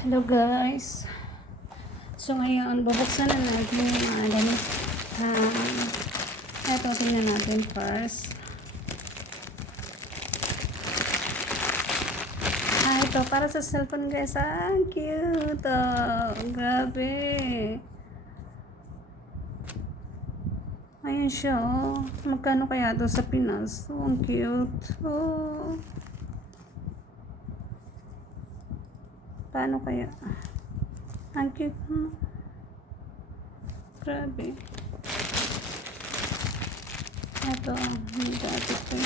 Hello guys. So ngayon, bubuksan na natin yung mga damit. Ito, tingnan natin first. Ito, para sa cellphone guys. Ang cute. Grabe. Ayan siya, oh. Magkano kaya ito sa Pinas? Ang cute. Paano kaya? Ang cute, Grabe. Ito, hindi dati ito.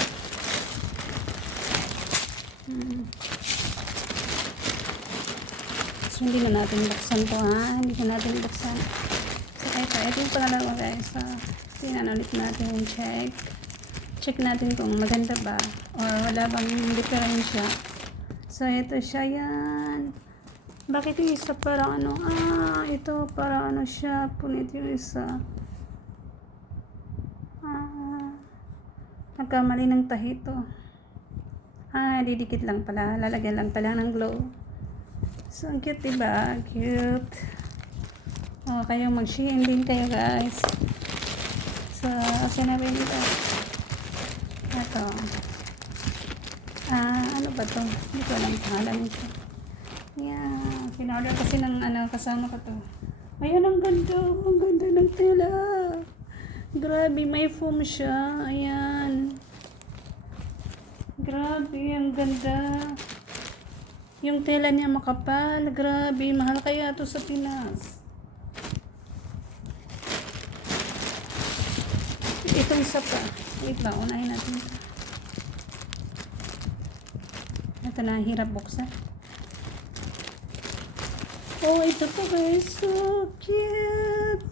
So, hindi na natin buksan to, Hindi na natin buksan. So, ito yung pangalawa, guys. Tingnan ulit natin yung check. Check natin kung maganda ba or wala bang diferensya. So, ito siya, yan. Bakit yung isa parang ano? Ito parang ano siya. Punit yung isa. Nagkamali ng tahi to. Didikit lang pala. Lalagyan lang pala ng glue. So, ang cute, diba? Cute. Kayo mag-shein din kayo, guys. So, sinabing ito. Ito. Ano ba to? Hindi ko alam pangalan nito. Yeah, pinorder kasi ng kasama ko to. Ayan, ang ganda. Ang ganda ng tela. Grabe, may foam siya. Ayan. Grabe, ang ganda. Yung tela niya makapal. Grabe, mahal kaya to sa Pinas. Ito isa pa. Wait lang, unahin natin ito. Ito na, hirap buksan. Ito po guys. So cute.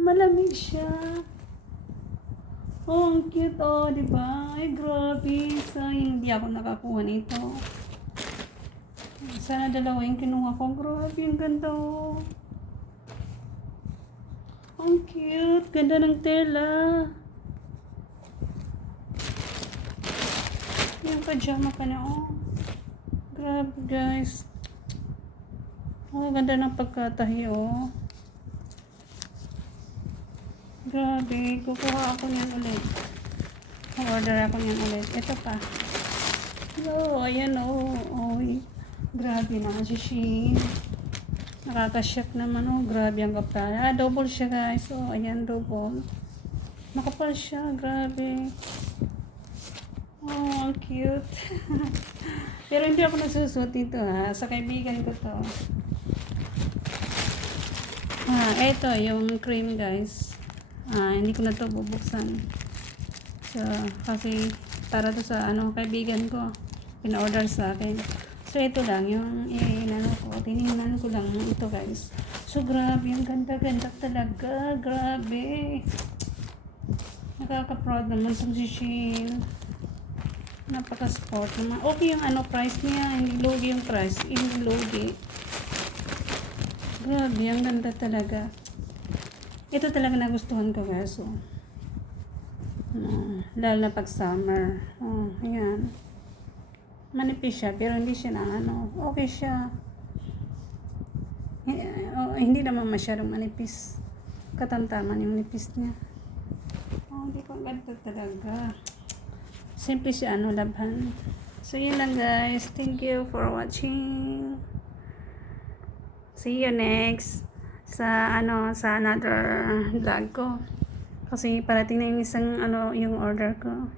Malamig siya. Ang cute. Diba? Ay, grabe. Sayang hindi ako nakakuha nito. Sana dalawa yung kinuha ko. Grabe, ang ganda. Ang cute. Ganda ng tela. Yung pajama pa na. Grabe guys. Ganda ng pagkatahi, Grabe, kukuha ako niyan ulit. Order ako niyan ulit. Ito pa. Ayan, Grabe na si Shein. Nakaka-shock naman, Grabe ang kapal. Double siya, guys. Ayan, double. Makapal siya, grabe. Ang cute. Pero hindi ako nagsusuot dito, Sa kaibigan ko to. Ito yung cream, guys. Hindi ko na to bubuksan. So, kasi para to sa kaibigan ko. Pina-order sa akin. So, ito lang yung tinignan ko lang ito, guys. So, grabe. Ang ganda-ganda talaga. Grabe. Nakaka-proud naman itong si Shein. Napaka-sport naman. Okay yung price niya. Hindi logi yung price. Hindi logi. Grabe, ang ganda talaga. Ito talaga nagustuhan ko, guys. Lalo na pag summer. Ayan. Manipis siya, pero hindi siya okay siya. Hindi naman masyadong manipis. Katamtaman yung nipis niya. Hindi ko ganda talaga. Simple siya, labhan. So, yun lang, guys. Thank you for watching. See you next sa another vlog ko. Kasi parating na yung isang yung order ko.